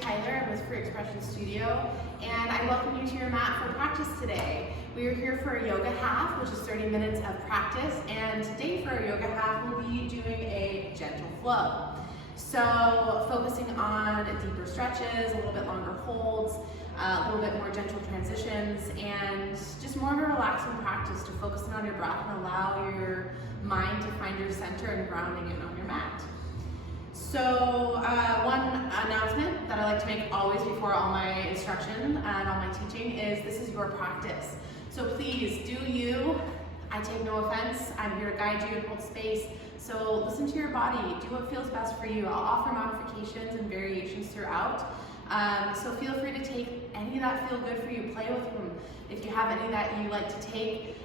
Tyler. I'm with Free Expression Studio, and I welcome you to your mat for practice today. We are here for a yoga half, which is 30 minutes of practice, and today for our yoga half, we'll be doing a gentle flow. So focusing on deeper stretches, a little bit longer holds, a little bit more gentle transitions, and just more of a relaxing practice to focus on your breath and allow your mind to find your center and grounding it on your mat. So one announcement that I like to make always before all my instruction and all my teaching is this is your practice. So please do you. I take no offense. I'm here to guide you and hold space. So listen to your body. Do what feels best for you. I'll offer modifications and variations throughout. So feel free to take any that feel good for you. Play with them. If you have any that you like to take,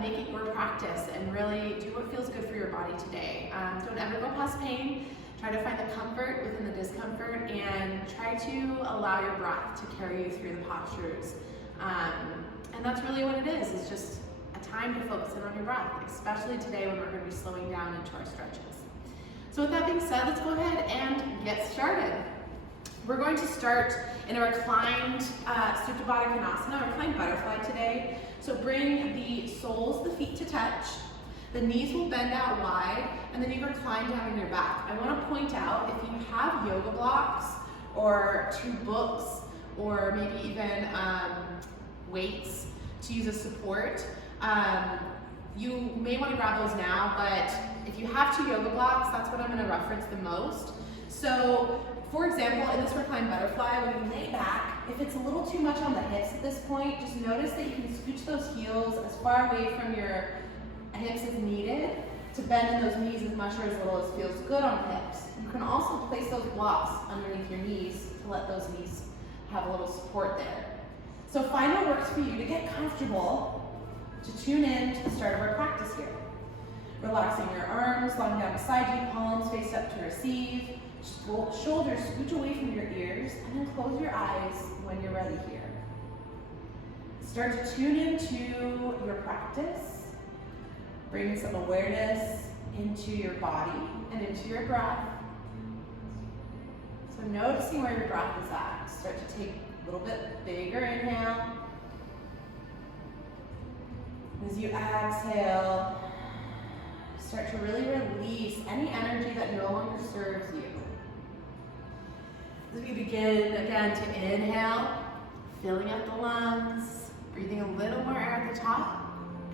make it your practice and really do what feels good for your body today. Don't ever go past pain. Try to find the comfort within the discomfort and try to allow your breath to carry you through the postures. And that's really what it is. It's just a time to focus in on your breath, especially today when we're going to be slowing down into our stretches. So with that being said, let's go ahead and get started. We're going to start in a reclined Supta Baddha Konasana, reclined butterfly today. So bring the soles of the feet to touch. The knees will bend out wide, and then you recline down on your back. I want to point out, if you have yoga blocks or 2 books or maybe even weights to use as support, you may want to grab those now, but if you have 2 yoga blocks, that's what I'm going to reference the most. So, for example, in this reclined butterfly, when you lay back, if it's a little too much on the hips at this point, just notice that you can scooch those heels as far away from your hips as needed to bend in those knees as much or as little as feels good on the hips. You can also place those blocks underneath your knees to let those knees have a little support there. So find what works for you to get comfortable to tune in to the start of our practice here. Relaxing your arms, lying down beside you, palms face up to receive, shoulders scooch away from your ears, and then close your eyes when you're ready here. Start to tune into your practice. Bring some awareness into your body and into your breath. So noticing where your breath is at. Start to take a little bit bigger inhale. As you exhale, start to really release any energy that no longer serves you. As we begin again to inhale, filling up the lungs, breathing a little more air at the top.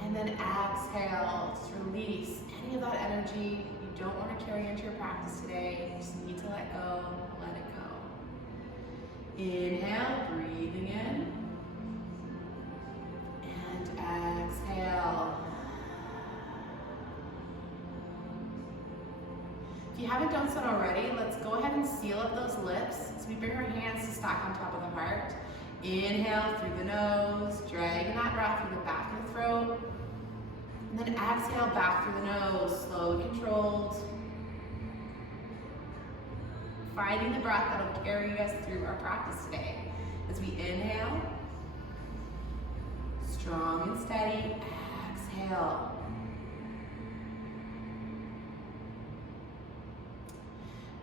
And then exhale, just release any of that energy you don't want to carry into your practice today. You just need to let go, let it go. Inhale, breathing in. And exhale. If you haven't done so already, let's go ahead and seal up those lips. So we bring our hands to stack on top of the heart. Inhale through the nose, dragging that breath through the back of the throat. And then exhale back through the nose, slow and controlled. Finding the breath that will carry us through our practice today. As we inhale, strong and steady, exhale.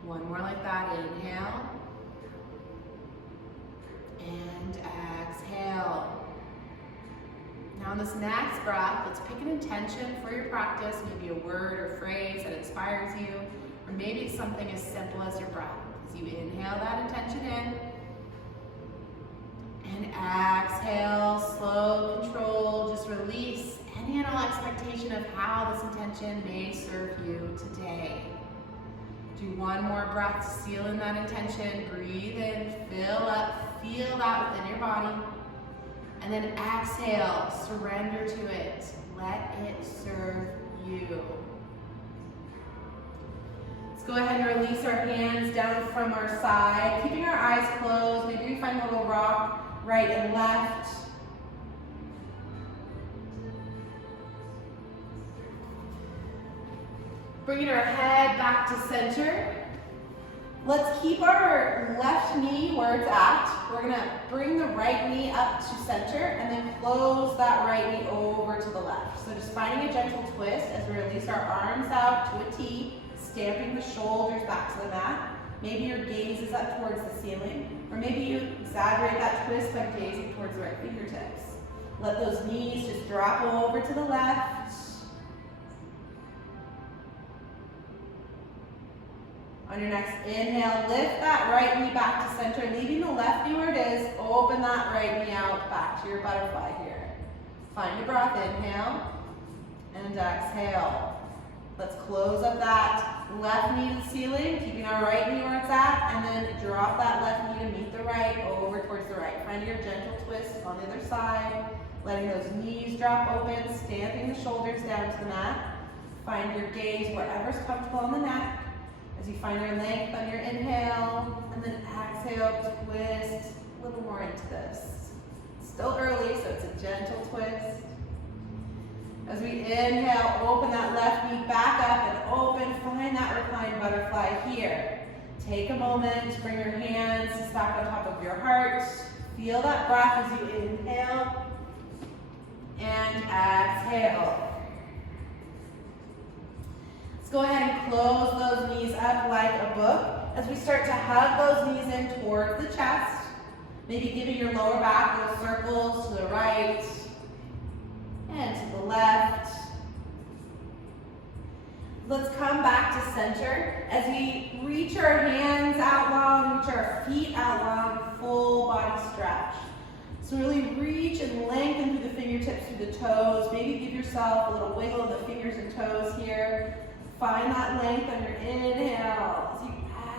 One more like that, inhale. And exhale. Now on this next breath, let's pick an intention for your practice, maybe a word or phrase that inspires you, or maybe it's something as simple as your breath. As you inhale that intention in, and exhale, slow, controlled, just release any and all expectation of how this intention may serve you today. Do one more breath to seal in that intention. Breathe in, fill up, feel that within your body. And then exhale, surrender to it. Let it serve you. Let's go ahead and release our hands down from our side, keeping our eyes closed. Maybe we find a little rock right and left. Bringing our head back to center. Let's keep our left knee where it's at. We're gonna bring the right knee up to center and then close that right knee over to the left. So just finding a gentle twist as we release our arms out to a T, stamping the shoulders back to the mat. Maybe your gaze is up towards the ceiling, or maybe you exaggerate that twist by gazing towards the right fingertips. Let those knees just drop over to the left. On your next inhale, lift that right knee back to center, leaving the left knee where it is. Open that right knee out back to your butterfly here. Find your breath, inhale, and exhale. Let's close up that left knee to the ceiling, keeping our right knee where it's at, and then drop that left knee to meet the right, over towards the right. Find your gentle twist on the other side, letting those knees drop open, stamping the shoulders down to the mat. Find your gaze wherever's comfortable on the neck. As you find your length on your inhale, and then exhale, twist a little more into this. It's still early, so it's a gentle twist. As we inhale, open that left knee back up and open. Find that reclined butterfly here. Take a moment, bring your hands to stack on top of your heart. Feel that breath as you inhale and exhale. Let's go ahead and close those knees up like a book as we start to hug those knees in towards the chest. Maybe giving your lower back little circles to the right and to the left. Let's come back to center as we reach our hands out long, reach our feet out long, full body stretch. So really reach and lengthen through the fingertips, through the toes. Maybe give yourself a little wiggle of the fingers and toes here. Find that length on your inhale. As you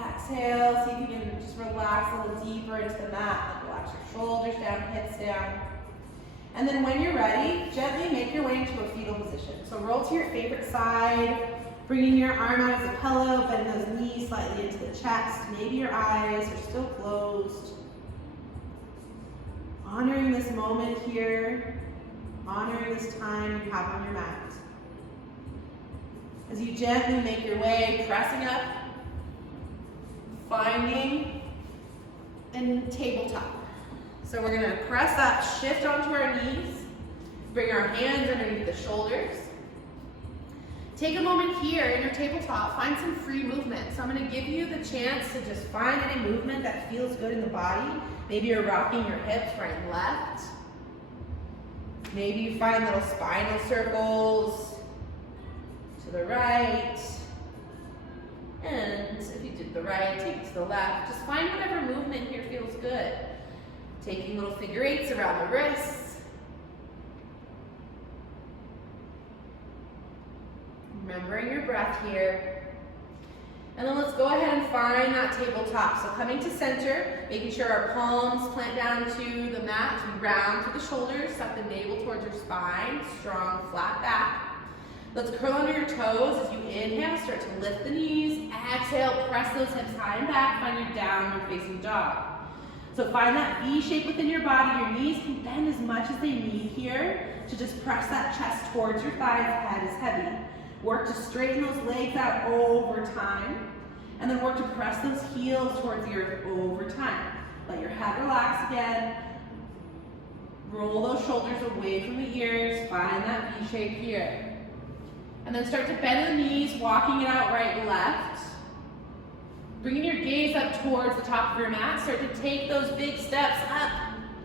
exhale, see if you can just relax a little deeper into the mat. Relax your shoulders down, hips down. And then when you're ready, gently make your way into a fetal position. So roll to your favorite side, bringing your arm out as a pillow, bending those knees slightly into the chest. Maybe your eyes are still closed. Honoring this moment here, honoring this time you have on your mat. As you gently make your way, pressing up, finding a tabletop. So we're gonna press up, shift onto our knees, bring our hands underneath the shoulders. Take a moment here in your tabletop, find some free movement. So I'm gonna give you the chance to just find any movement that feels good in the body. Maybe you're rocking your hips right and left. Maybe you find little spinal circles to the right. And if you did the right, take it to the left. Just find whatever movement here feels good. Taking little figure eights around the wrists. Remembering your breath here. And then let's go ahead and find that tabletop. So coming to center, making sure our palms plant down to the mat, to round through the shoulders, suck the navel towards your spine, strong, flat back. Let's curl under your toes as you inhale, start to lift the knees. Exhale, press those hips high and back, find your downward facing dog. So find that V shape within your body. Your knees can bend as much as they need here to just press that chest towards your thighs, head is heavy. Work to straighten those legs out over time, and then work to press those heels towards the earth over time. Let your head relax again. Roll those shoulders away from the ears. Find that V shape here. And then start to bend the knees, walking it out right and left. Bringing your gaze up towards the top of your mat. Start to take those big steps up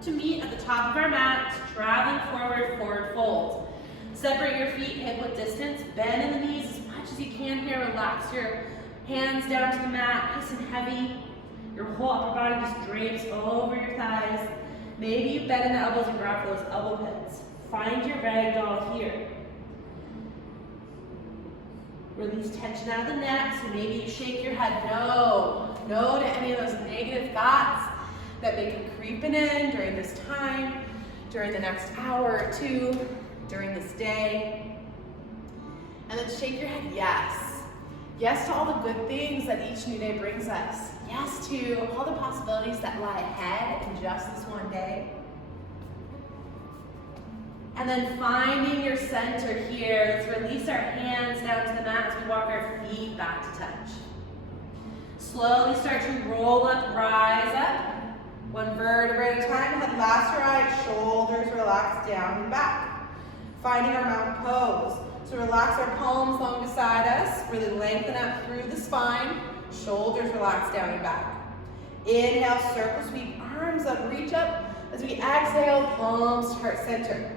to meet at the top of our mat, traveling forward, forward fold. Separate your feet hip-width distance, bend in the knees as much as you can here. Relax your hands down to the mat, nice and heavy. Your whole upper body just drapes over your thighs. Maybe you bend in the elbows and grab those elbow pins. Find your ragdoll here. Release tension out of the neck, so maybe you shake your head no. No to any of those negative thoughts that may be creeping in during this time, during the next hour or two, during this day. And then shake your head yes. Yes to all the good things that each new day brings us. Yes to all the possibilities that lie ahead in just this one day. And then finding your center here, let's release our hands down to the mat as we walk our feet back to touch. Slowly start to roll up, rise up. One vertebra at a time, and then last right, shoulders relax down and back. Finding our mountain pose. So relax our palms long beside us, really lengthen up through the spine. Shoulders relax down and back. Inhale, circle sweep, arms up, reach up. As we exhale, palms to heart center.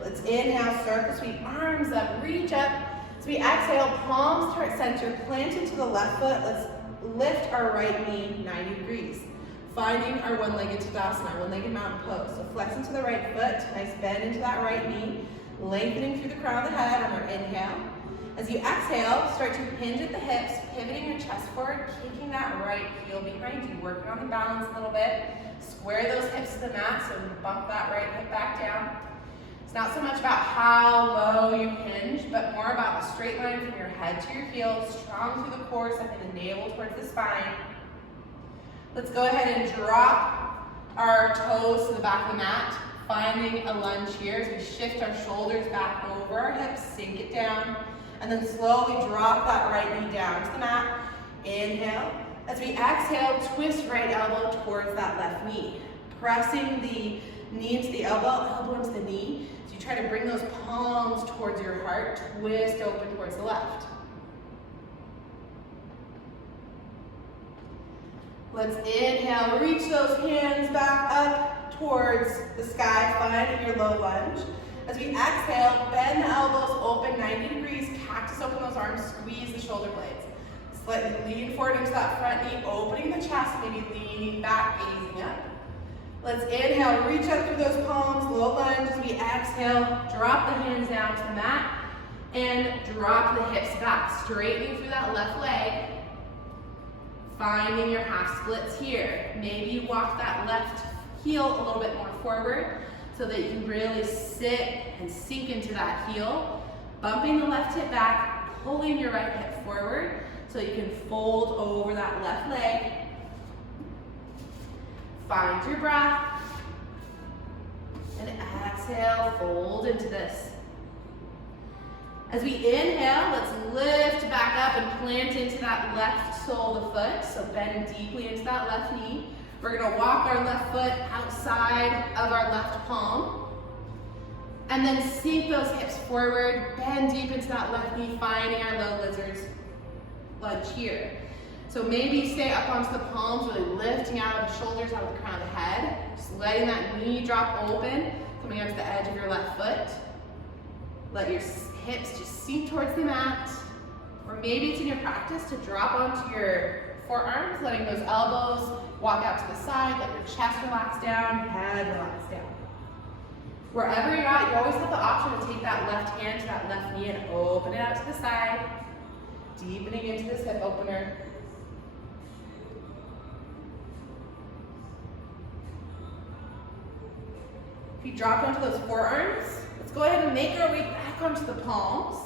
Let's inhale, circle sweep, arms up, reach up. As we exhale, palms to heart center, plant into the left foot. Let's lift our right knee 90 degrees. Finding our one-legged Tadasana, one-legged mountain pose. So flex into the right foot, nice bend into that right knee, lengthening through the crown of the head on our inhale. As you exhale, start to hinge at the hips, pivoting your chest forward, kicking that right heel behind you, working on the balance a little bit. Square those hips to the mat, so bump that right hip back down. It's not so much about how low you hinge, but more about the straight line from your head to your heels, strong through the core, sucking the navel towards the spine. Let's go ahead and drop our toes to the back of the mat, finding a lunge here as we shift our shoulders back over our hips, sink it down, and then slowly drop that right knee down to the mat. Inhale. As we exhale, twist right elbow towards that left knee. Pressing the knee into the elbow, elbow into the knee. So you try to bring those palms towards your heart, twist open towards the left. Let's inhale, reach those hands back up towards the sky, finding your low lunge. As we exhale, bend the elbows open 90 degrees, cactus open those arms, squeeze the shoulder blades. Slightly lean forward into that front knee, opening the chest, maybe leaning back, gazing up. Let's inhale, reach up through those palms, low lunge. As we exhale, drop the hands down to the mat and drop the hips back, straightening through that left leg. Finding your half splits here. Maybe you walk that left heel a little bit more forward so that you can really sit and sink into that heel. Bumping the left hip back, pulling your right hip forward so you can fold over that left leg. Find your breath. And exhale, fold into this. As we inhale, let's lift back up and plant into that left sole of the foot. So bend deeply into that left knee. We're gonna walk our left foot outside of our left palm. And then sink those hips forward, bend deep into that left knee, finding our low lizard's lunge here. So maybe stay up onto the palms, really lifting out of the shoulders, out of the crown of the head. Just letting that knee drop open, coming onto the edge of your left foot. Let your hips just sink towards the mat. Or maybe it's in your practice to drop onto your forearms, letting those elbows walk out to the side, let your chest relax down, head relax down. Wherever you're at, you always have the option to take that left hand to that left knee and open it out to the side, deepening into this hip opener. If you dropped onto those forearms, let's go ahead and make our way back onto the palms.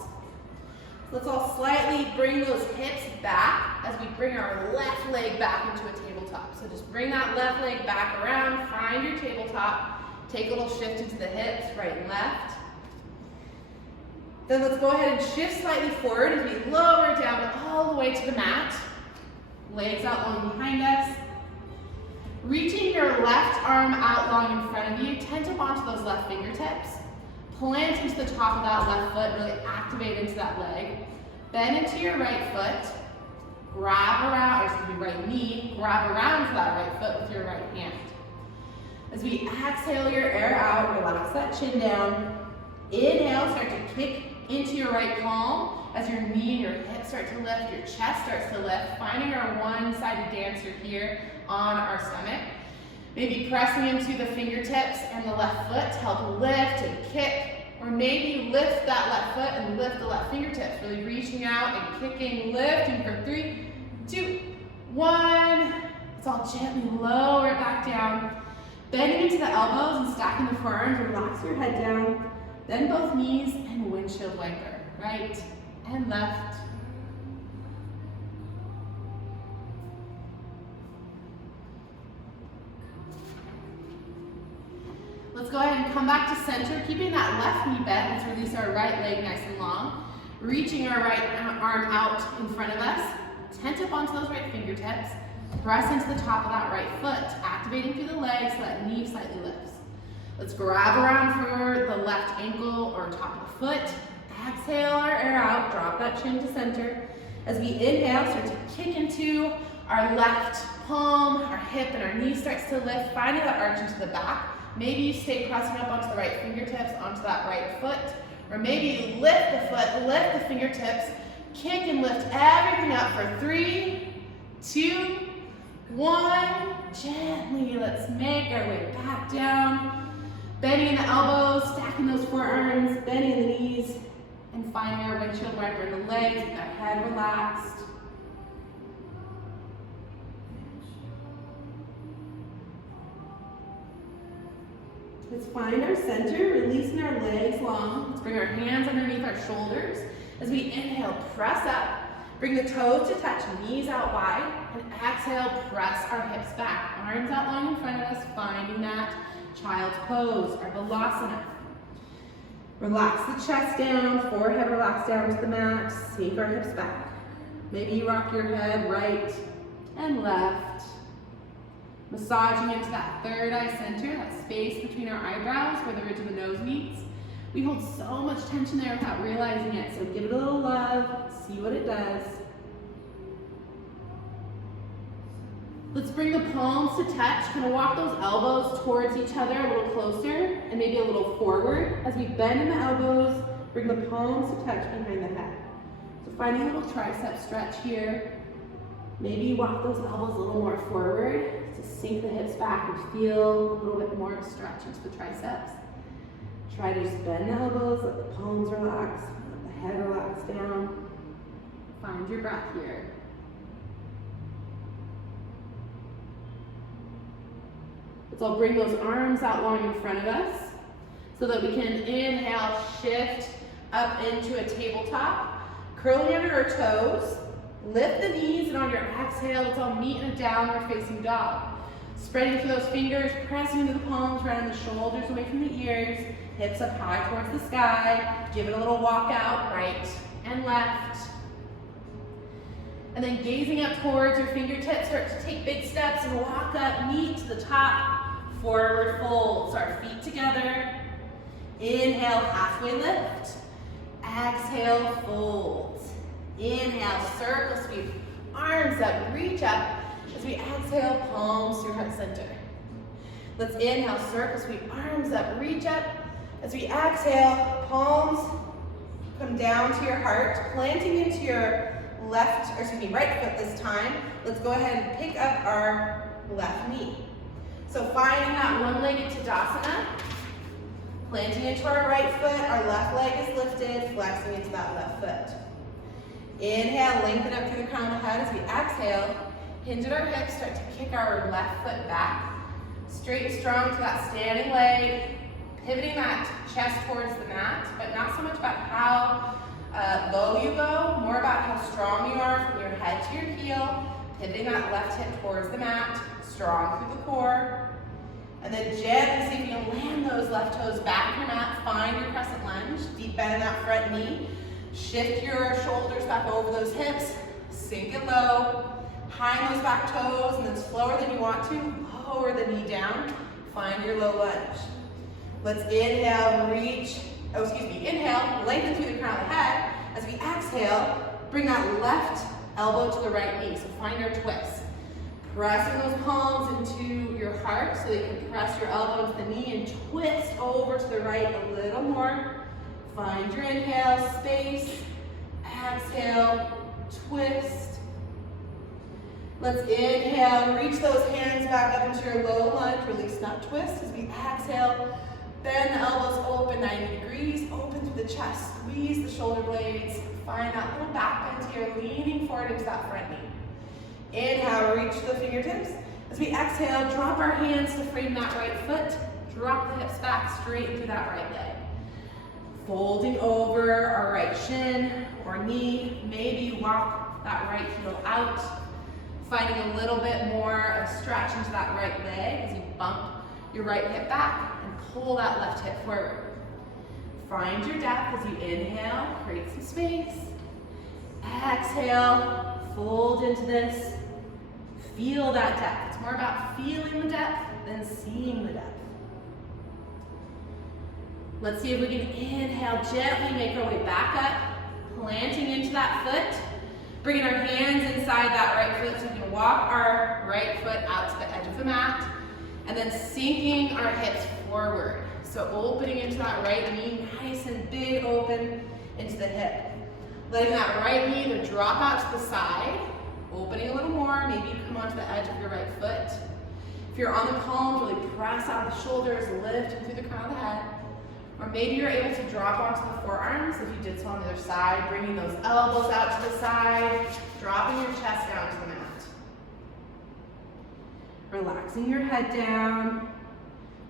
Let's all slightly bring those hips back as we bring our left leg back into a tabletop. So just bring that left leg back around, find your tabletop, take a little shift into the hips, right and left. Then let's go ahead and shift slightly forward as we lower down all the way to the mat. Legs out long behind us. Reaching your left arm out long in front of you, tent up onto those left fingertips. Plant into the top of that left foot, really activate into that leg. Bend into your right foot, grab around, or excuse me, right knee, grab around to that right foot with your right hand. As we exhale your air out, relax that chin down. Inhale, start to kick into your right palm as your knee and your hips start to lift, your chest starts to lift, finding our one-sided dancer here on our stomach. Maybe pressing into the fingertips and the left foot to help lift and kick. Or maybe lift that left foot and lift the left fingertips. Really reaching out and kicking, lifting for 3, 2, 1. Let's all gently lower it back down. Bending into the elbows and stacking the forearms. Relax your head down. Bend both knees and windshield wiper. Right and left. Let's go ahead and come back to center, keeping that left knee bent. Let's release our right leg nice and long. Reaching our right arm out in front of us. Tent up onto those right fingertips. Press into the top of that right foot, activating through the legs so that knee slightly lifts. Let's grab around for the left ankle or top of the foot. Exhale our air out, drop that chin to center. As we inhale, start to kick into our left palm, our hip and our knee starts to lift, finding that arch into the back. Maybe you stay pressing up onto the right fingertips, onto that right foot, or maybe you lift the foot, lift the fingertips, kick and lift everything up for 3, 2, 1. Gently, let's make our way back down. Bending the elbows, stacking those forearms, bending the knees, and finding our windshield wiper in the legs with our head relaxed. Let's find our center, releasing our legs long. Let's bring our hands underneath our shoulders. As we inhale, press up. Bring the toes to touch, knees out wide. And exhale, press our hips back. Arms out long in front of us, finding that child's pose, our balasana. Relax the chest down, forehead relax down to the mat. Sink our hips back. Maybe you rock your head right and left. Massaging into that third eye center, that space between our eyebrows where the ridge of the nose meets. We hold so much tension there without realizing it, so give it a little love, see what it does. Let's bring the palms to touch, kind of walk those elbows towards each other a little closer and maybe a little forward. As we bend in the elbows, bring the palms to touch behind the head. So finding a little tricep stretch here. Maybe walk those elbows a little more forward to sink the hips back and feel a little bit more of stretch into the triceps. Try to just bend the elbows, let the palms relax, let the head relax down. Find your breath here. Let's all bring those arms out long in front of us so that we can inhale, shift up into a tabletop. Curling under our toes. Lift the knees, and on your exhale, let's all meet in a downward facing dog. Spreading through those fingers, pressing into the palms, right on the shoulders, away from the ears, hips up high towards the sky. Give it a little walk out, right and left. And then gazing up towards your fingertips, start to take big steps and walk up, meet to the top, forward fold. So our feet together. Inhale, halfway lift. Exhale, fold. Inhale, circle sweep, arms up, reach up. As we exhale, palms to heart center. Let's inhale, circle sweep, arms up, reach up. As we exhale, palms come down to your heart, planting into your right foot this time. Let's go ahead and pick up our left knee. So finding that one-legged Tadasana, planting into our right foot, our left leg is lifted, flexing into that left foot. Inhale, lengthen up through the crown of the head. As we exhale, hinge at our hips, start to kick our left foot back. Straight and strong to that standing leg, pivoting that chest towards the mat, but not so much about how low you go, more about how strong you are from your head to your heel, pivoting that left hip towards the mat, strong through the core. And then gently see if you can land those left toes back in your mat, find your crescent lunge, deep bend in that front knee. Shift your shoulders back over those hips, sink it low, high in those back toes, and then slower than you want to, lower the knee down, find your low lunge. Let's inhale, inhale, lengthen through the crown of the head. As we exhale, bring that left elbow to the right knee, so find your twist. Pressing those palms into your heart so you can press your elbow into the knee and twist over to the right a little more. Find your inhale, space, exhale, twist. Let's inhale, reach those hands back up into your low lunge, release that twist. As we exhale, bend the elbows open 90 degrees, open through the chest, squeeze the shoulder blades, find that little back bend here, leaning forward into that front knee. Inhale, reach the fingertips. As we exhale, drop our hands to frame that right foot, drop the hips back straight into that right leg. Folding over our right shin or knee, maybe walk that right heel out, finding a little bit more of stretch into that right leg as you bump your right hip back and pull that left hip forward. Find your depth as you inhale, create some space. Exhale, fold into this. Feel that depth. It's more about feeling the depth than seeing the depth. Let's see if we can inhale, gently make our way back up, planting into that foot. Bringing our hands inside that right foot so we can walk our right foot out to the edge of the mat. And then sinking our hips forward. So opening into that right knee, nice and big open into the hip. Letting that right knee to drop out to the side. Opening a little more, maybe you come onto the edge of your right foot. If you're on the palms, really press out the shoulders, lift through the crown of the head. Or maybe you're able to drop onto the forearms if you did so on the other side, bringing those elbows out to the side, dropping your chest down to the mat. Relaxing your head down.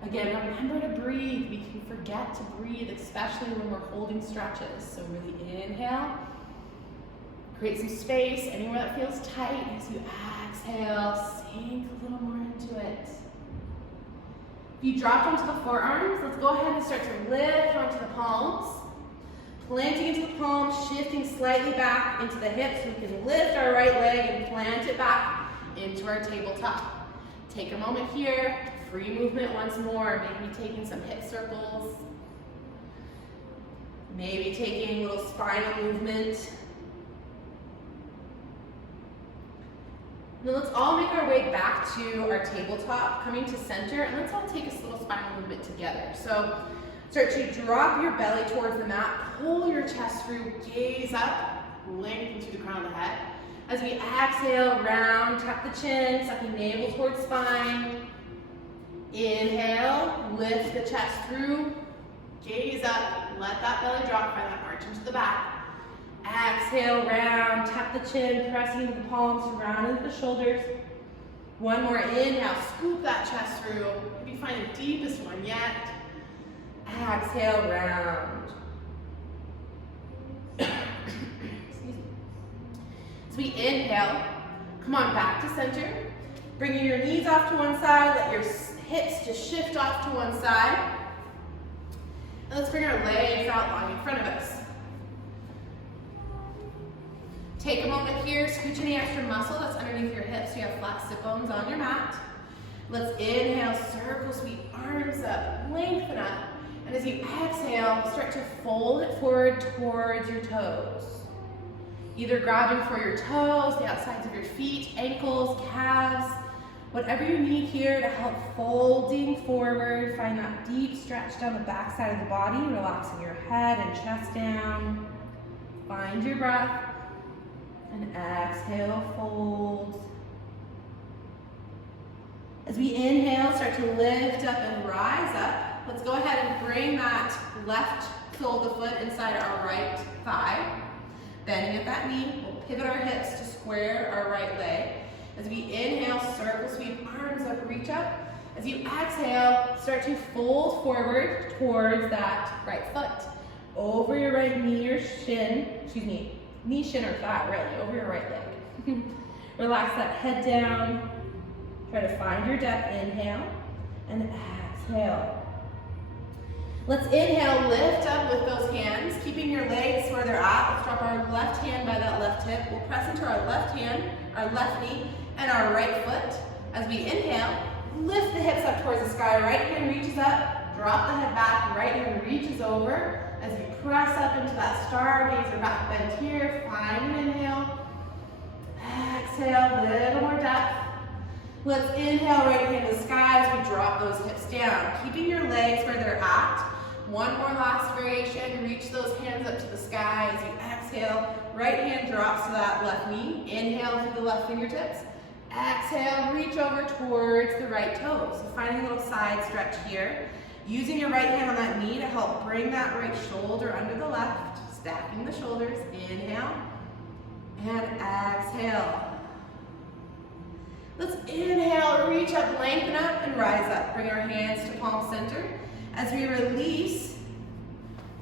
Again, remember to breathe. We can forget to breathe, especially when we're holding stretches. So really inhale. Create some space anywhere that feels tight. As you exhale, sink a little more into it. If you dropped onto the forearms, let's go ahead and start to lift onto the palms. Planting into the palms, shifting slightly back into the hips. We can lift our right leg and plant it back into our tabletop. Take a moment here, free movement once more, maybe taking some hip circles. Maybe taking a little spinal movement. Now let's all make our way back to our tabletop, coming to center, and let's all take this little spinal movement together. So start to drop your belly towards the mat, pull your chest through, gaze up, lengthen through the crown of the head. As we exhale, round, tap the chin, sucking navel towards spine. Inhale, lift the chest through, gaze up, let that belly drop, find that arch into the back. Exhale, round, tap the chin, pressing into the palms, round into the shoulders. One more inhale, scoop that chest through. Maybe find the deepest one yet. Exhale, round. Excuse me. As we inhale, come on back to center. Bringing your knees off to one side, let your hips just shift off to one side. And let's bring our legs out long in front of us. Take a moment here, scooch any extra muscle that's underneath your hips so you have flat sit bones on your mat. Let's inhale, circle, sweep arms up, lengthen up. And as you exhale, start to fold it forward towards your toes. Either grabbing for your toes, the outsides of your feet, ankles, calves, whatever you need here to help folding forward. Find that deep stretch down the back side of the body, relaxing your head and chest down. Find your breath. And exhale, fold. As we inhale, start to lift up and rise up. Let's go ahead and bring that left sole of the foot inside our right thigh. Bending at that knee, we'll pivot our hips to square our right leg. As we inhale, circle, sweep arms up, reach up. As you exhale, start to fold forward towards that right foot. Over your right knee or shin, knee, shin, or thigh, really, over your right leg. Relax that head down. Try to find your depth. Inhale and exhale. Let's inhale, lift up with those hands, keeping your legs where they're at. Let's drop our left hand by that left hip. We'll press into our left hand, our left knee, and our right foot. As we inhale, lift the hips up towards the sky. Right hand reaches up, drop the head back, right hand reaches over. As you press up into that stargazer back bend here, find an inhale. Exhale, a little more depth. Let's inhale, right hand to the sky as we drop those hips down. Keeping your legs where they're at. One more last variation. Reach those hands up to the sky as you exhale. Right hand drops to that left knee. Inhale through the left fingertips. Exhale, reach over towards the right toes. So finding a little side stretch here. Using your right hand on that knee to help bring that right shoulder under the left, stacking the shoulders. Inhale and exhale. Let's inhale, reach up, lengthen up, and rise up. Bring our hands to palm center. As we release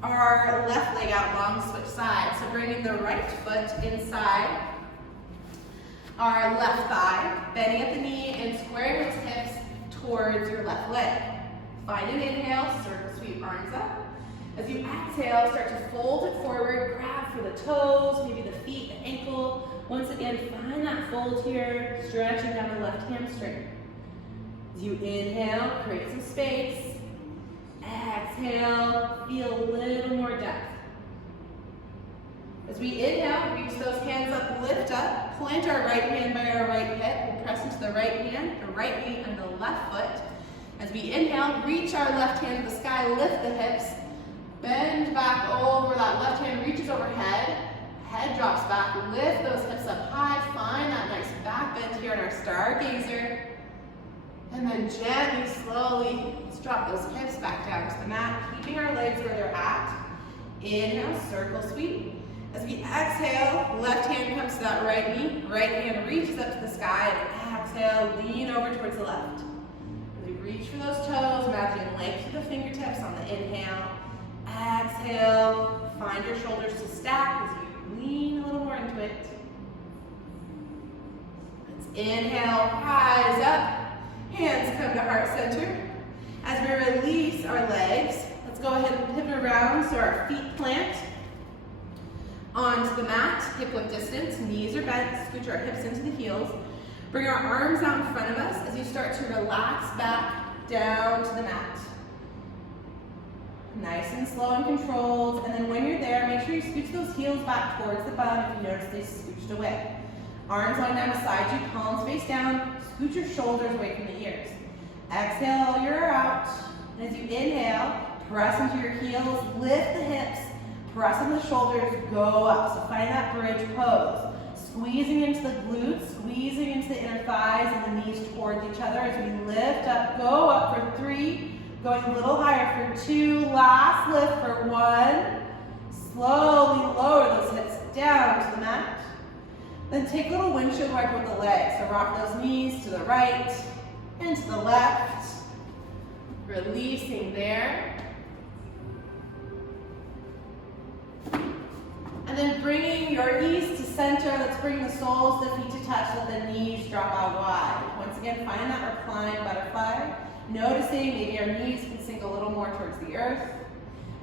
our left leg out long, switch sides. So bringing the right foot inside our left thigh, bending at the knee and squaring those hips towards your left leg. Find an inhale, circle, sweep arms up. As you exhale, start to fold it forward, grab for the toes, maybe the feet, the ankle. Once again, find that fold here, stretching down the left hamstring. As you inhale, create some space. Exhale, feel a little more depth. As we inhale, reach those hands up, lift up, plant our right hand by our right hip. We'll press into the right hand, the right knee, and the left foot. As we inhale, reach our left hand to the sky, lift the hips, bend back over, that left hand reaches overhead, head drops back, lift those hips up high, find that nice back bend here in our stargazer. And then gently, slowly, let's drop those hips back down to the mat, keeping our legs where they're at. Inhale, circle sweep. As we exhale, left hand comes to that right knee, right hand reaches up to the sky, and exhale, lean over towards the left. Really reach for those toes, imagining length through the fingertips on the inhale. Exhale, find your shoulders to stack as you lean a little more into it. Let's inhale, rise up, hands come to heart center. As we release our legs, let's go ahead and pivot around so our feet plant onto the mat, hip width distance, knees are bent, scooch our hips into the heels. Bring our arms out in front of us as you start to relax back down to the mat. Nice and slow and controlled, and then when you're there, make sure you scooch those heels back towards the bum if you notice they scooched away. Arms lying down beside you, palms face down, scoot your shoulders away from the ears. Exhale, you're out, and as you inhale, press into your heels, lift the hips, press on the shoulders, go up. So find that bridge pose. Squeezing into the glutes, squeezing into the inner thighs and the knees towards each other as we lift up, go up for 3, going a little higher for 2, last lift for 1. Slowly lower those hips down to the mat. Then take a little windshield wiper with the legs. So rock those knees to the right and to the left. Releasing there. And then bringing your knees to center, let's bring the soles of the feet to touch, let the knees drop out wide. Once again, find that reclined butterfly. Noticing maybe our knees can sink a little more towards the earth.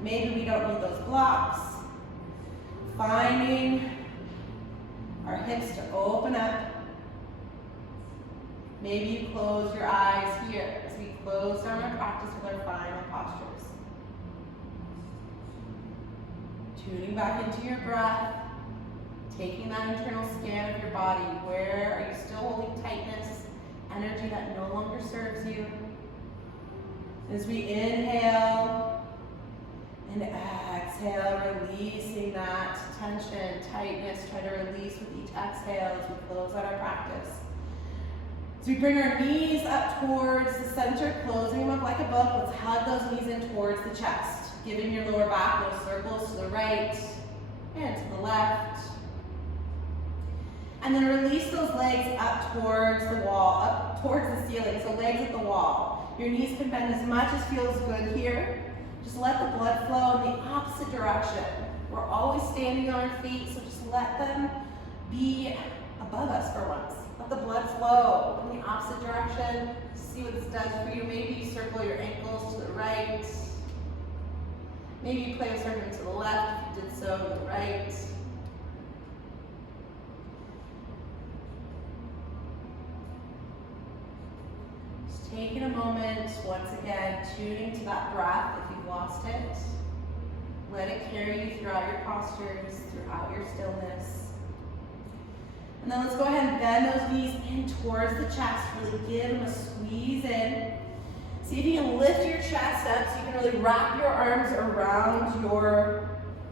Maybe we don't need those blocks. Finding our hips to open up. Maybe you close your eyes here as we close down our practice with our final postures. Tuning back into your breath, taking that internal scan of your body. Where are you still holding tightness, energy that no longer serves you? As we inhale and exhale, releasing that tension, tightness, try to release with each exhale as we close out our practice. So we bring our knees up towards the center, closing them up like a book. Let's hug those knees in towards the chest. Giving your lower back little circles to the right and to the left. And then release those legs up towards the wall, up towards the ceiling, so legs at the wall. Your knees can bend as much as feels good here. Just let the blood flow in the opposite direction. We're always standing on our feet, so just let them be above us for once. Let the blood flow in the opposite direction. See what this does for you. Maybe you circle your ankles to the right. Maybe you play a circle to the left, if you did so, to the right. Just taking a moment, once again, tuning to that breath if you've lost it. Let it carry you throughout your postures, throughout your stillness. And then let's go ahead and bend those knees in towards the chest. Really give them a squeeze in. See if you can lift your chest up so you can really wrap your arms around your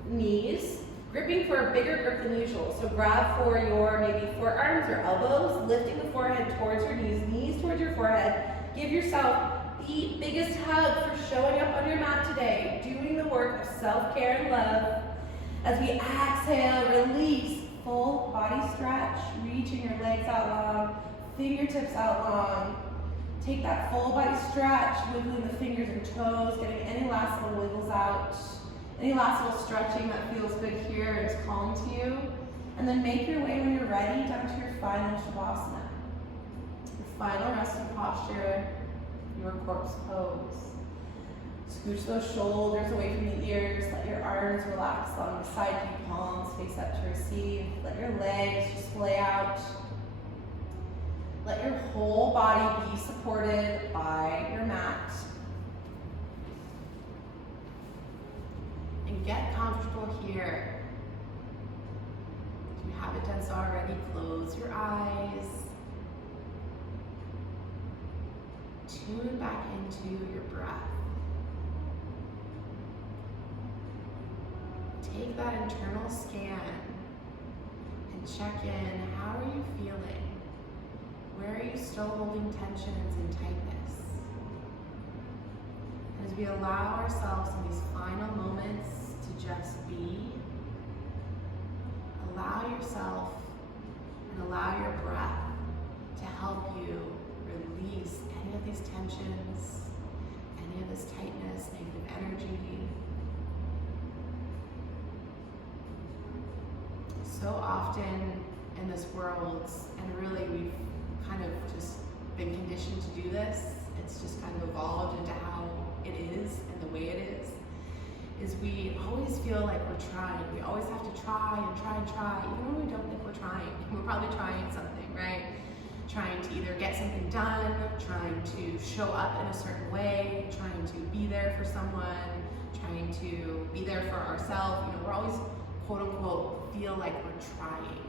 knees, gripping for a bigger grip than usual. So grab for your maybe forearms or elbows, lifting the forehead towards your knees, knees towards your forehead. Give yourself the biggest hug for showing up on your mat today, doing the work of self-care and love. As we exhale, release, full body stretch, reaching your legs out long, fingertips out long. Take that full body stretch, wiggling the fingers and toes, getting any last little wiggles out, any last little stretching that feels good here and is calm to you. And then make your way when you're ready down to your final Shavasana. Your final resting posture, your corpse pose. Scooch those shoulders away from the ears, let your arms relax along the side of your palms, face up to receive. Let your legs just lay out. Let your whole body be supported by your mat. And get comfortable here. haven't done so already, close your eyes. Tune back into your breath. Take that internal scan and check in. How are you feeling? Where are you still holding tensions and tightness? And as we allow ourselves in these final moments to just be, allow yourself and allow your breath to help you release any of these tensions, any of this tightness, negative energy. So often in this world, and really we've kind of just been conditioned to do this, it's just kind of evolved into how it is and the way it is we always feel like we're trying. We always have to try and try and try, even when we don't think we're trying. We're probably trying something, right? Trying to either get something done, trying to show up in a certain way, trying to be there for someone, trying to be there for ourselves. We're always, quote unquote, feel like we're trying.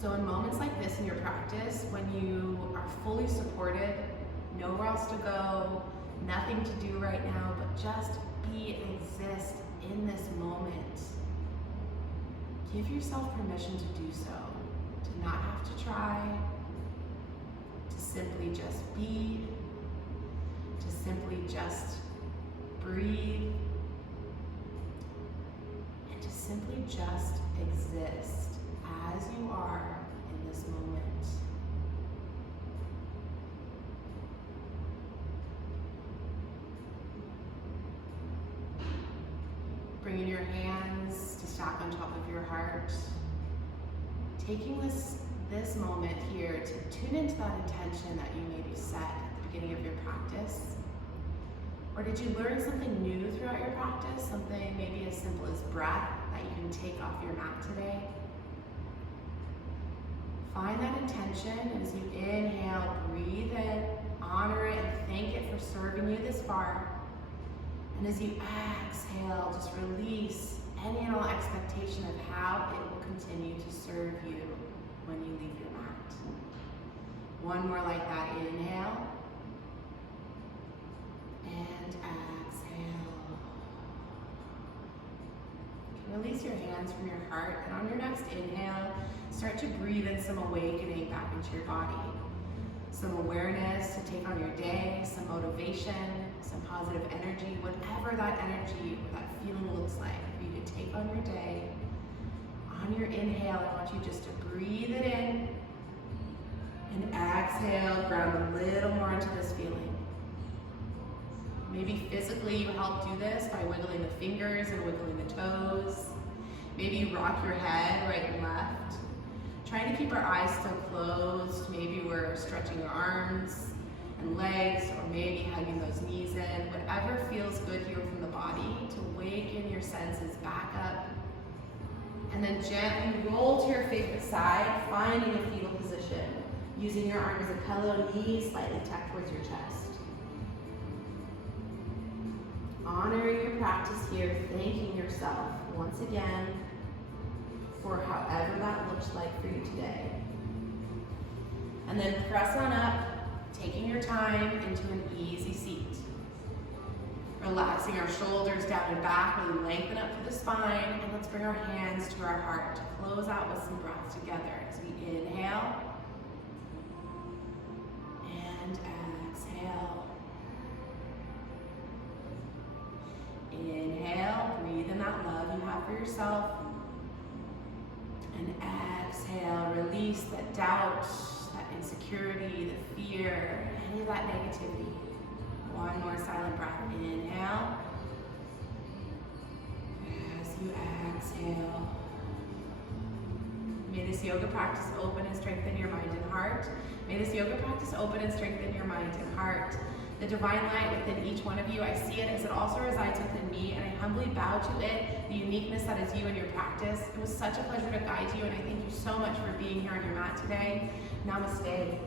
So in moments like this in your practice, when you are fully supported, nowhere else to go, nothing to do right now, but just be and exist in this moment, give yourself permission to do so, to not have to try, to simply just be, to simply just breathe, and to simply just exist as you are in this moment. Bringing your hands to stack on top of your heart. Taking this moment here to tune into that intention that you maybe set at the beginning of your practice. Or did you learn something new throughout your practice? Something maybe as simple as breath that you can take off your mat today? Find that intention, and as you inhale, breathe in, honor it, and thank it for serving you this far. And as you exhale, just release any and all expectation of how it will continue to serve you when you leave your mat. One more like that. Inhale. And exhale. Release your hands from your heart, and on your next inhale, start to breathe in some awakening back into your body. Some awareness to take on your day, some motivation, some positive energy, whatever that energy or that feeling looks like for you to take on your day. On your inhale, I want you just to breathe it in, and exhale, ground a little more into this feeling. Maybe physically you help do this by wiggling the fingers and wiggling the toes. Maybe you rock your head right and left. Trying to keep our eyes still closed. Maybe we're stretching our arms and legs, or maybe hugging those knees in. Whatever feels good here from the body to awaken your senses back up. And then gently roll to your favorite side, finding a fetal position. Using your arm as a pillow, knees slightly tucked towards your chest. Honoring your practice here, thanking yourself once again for however that looks like for you today. And then press on up, taking your time into an easy seat. Relaxing our shoulders down and back, really lengthen up through the spine, and let's bring our hands to our heart to close out with some breath together. As we inhale, and exhale. Inhale, breathe in that love you have for yourself. And exhale, release that doubt, that insecurity, the fear, any of that negativity. One more silent breath. Inhale. As you exhale. May this yoga practice open and strengthen your mind and heart. May this yoga practice open and strengthen your mind and heart. The divine light within each one of you, I see it as it also resides within me, and I humbly bow to it, the uniqueness that is you and your practice. It was such a pleasure to guide you, and I thank you so much for being here on your mat today. Namaste.